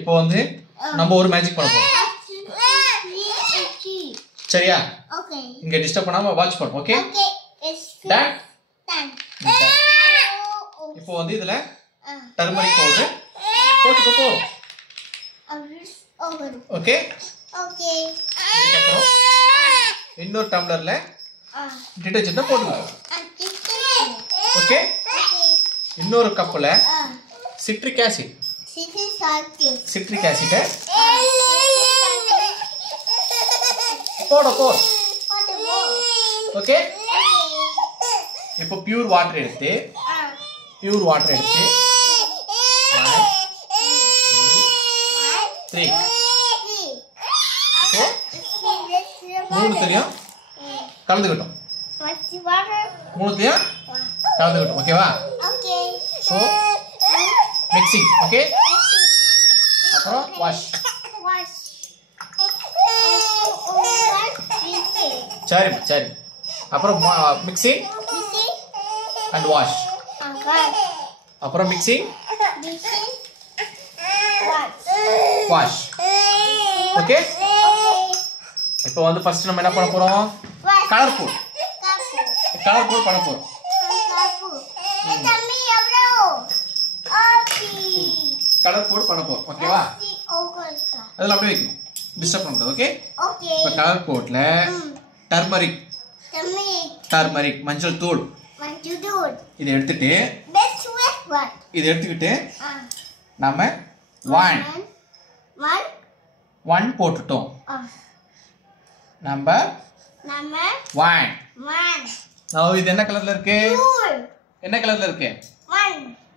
இப்போ வந்து நம்ம ஒரு மேஜிக் பண்ண போறோம். சரியா? ஓகே. இங்க டிஸ்டர்ப் பண்ணாம வாட்ச் பண்ணு. ஓகே? ஓகே. டன். டன். இப்போ வந்து இதுல டர்மரிக் பவுடர் போட்டுக்க போ. ஓகே? ஓகே. இதுக்கப்புறம் இன்னொரு டம்ளர்ல டிடர்ஜென்ட் போட்டுக்கோ. ஓகே? இன்னொரு கப்ல சிட்ரிக் ஆசிட். சிட்ரிக் ஆசிட் போடு. ஓகே? இப்போ பியூர் வாட்டர் எடுத்து 1 2 3 மூணுத்தையும் கலந்துக்கிட்டோம். மூணுத்தையும் கலந்துக்கிட்டோம். ஓகேவா? So mixing. ஓகே? அப்புறம் வாஷ். சரி. அப்புறம் மிக்சிங் அண்ட் வாஷ். அப்புறம் மிக்சிங் வாஷ். ஓகே? இப்போ வந்து ஃபர்ஸ்ட் நம்ம என்ன பண்ண போறோம்? கலர் போட் பண்ண போறோம். கலர் போட் பண்ண போறோம். ஓகேவா? அதெல்லாம் அப்படியே வைக்கணும். டிஸ்டர்ப் பண்ண கூடாது. ஓகே? இப்போ கலர் போட்ல டர்மரிக் மஞ்சள் தூள் இதை எடுத்துக்கிட்டு நாம 1 போட்டுட்டோம். நம்பர் 1. இது என்ன கலர்ல இருக்கு?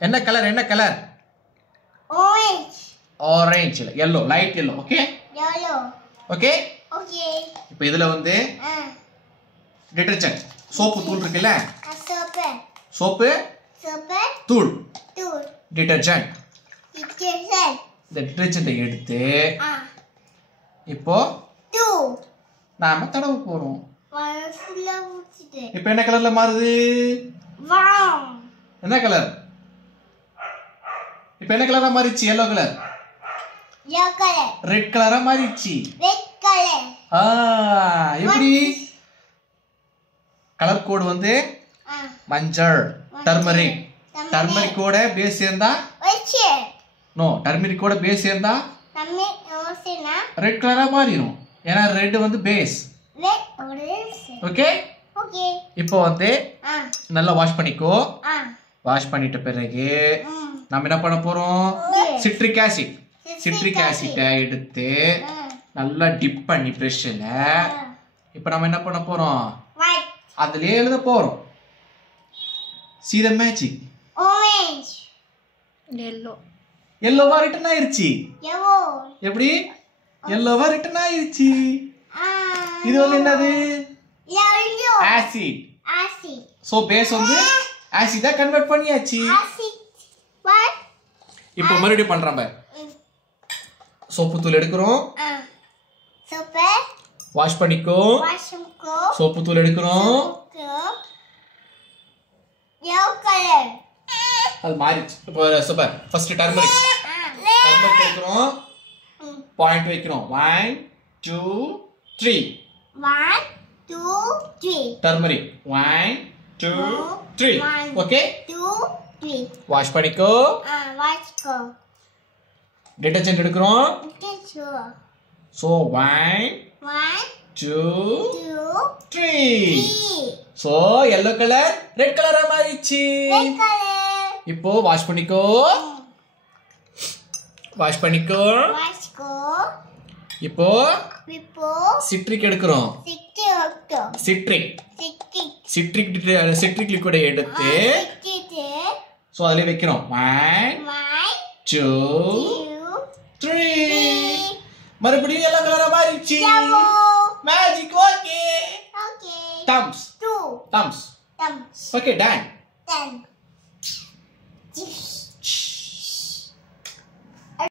என்ன கலர்? ஆரஞ்சு இல்ல, yellow, லைட் yellow. ஓகே? இப்போ இதுல வந்து டிடர்ஜென்ட் சோப்பு தூள் இருக்குல்ல, சோப்பு தூள் டிடர்ஜென்ட். இந்த டிடர்ஜென்ட்டை எடுத்து இப்போ நாம தடவ போறோம். இப்போ என்ன கலர்ல மாறுது? என்ன கலர்? இப்போ என்ன கலரா மாறிச்சு? yellow colour. ரெட் கலரா மாறிச்சு. எப்படி? கலர் கோட் வந்து மஞ்சள் டர்மரிக்கோட பேஸ் சேர்ந்தா டர்மரிக்கோட பேஸ் சேர்ந்தா ரெட் கலரா மாறிடும். ஏன்னா ரெட் வந்து பேஸ். ஓகே? இப்போ வந்து நல்லா வாஷ் பண்ணிக்கோ. வாஷ் பண்ணிட்ட பிறகு நம்ம என்ன பண்ண போறோம்? சிட்ரிக் ஆசிட்டை எடுத்து நல்லா டிப் பண்ணி பிரஷ்ல இப்போ நம்ம என்ன பண்ண போறோம்? அதுலயே எழுத போறோம். See the magic. Orange. yellowவா ரிட்டன் ஆயிருச்சு. எப்படி? yellowவா ரிட்டன் ஆயிருச்சு. இது வந்து என்னது? ஆசிட். சோ பேஸ் வந்து ஆசிடா கன்வர்ட் பண்ணியாச்சு. இப்போ மறுபடியும் பண்றோம் பாரு. சோப்பு தூள் எடுக்கிறோம். வாஷ் பண்ணிக்கோ. சோப்பு தூள் எடுக்கிறோம். அது மாறிச்சு. இப்போ சூப்பர். ஃபர்ஸ்ட் டர்மரிக் எடுக்கிறோம். பாயிண்ட் வைக்கிறோம். 1 2 3 டர்மரிக் 1 2 3. ஓகே? வாஷ் பண்ணிக்கோ. டிடர்ஜென்ட் எடுக்கிறோம். So 1 2 3. So yellow colour red கலரா மாறிச்சு. இப்போ வாஷ் பண்ணிக்கோ. இப்போ சிட்ரிக் எடுக்கிறோம். சிட்ரிக் லிக்விட் எடுத்து சோ அதுல வைக்கிறோம். 1 2 3. மறுபடியும் yellow கலரா மாறிச்சு. Magic. Okay? thumbs. Okay, done.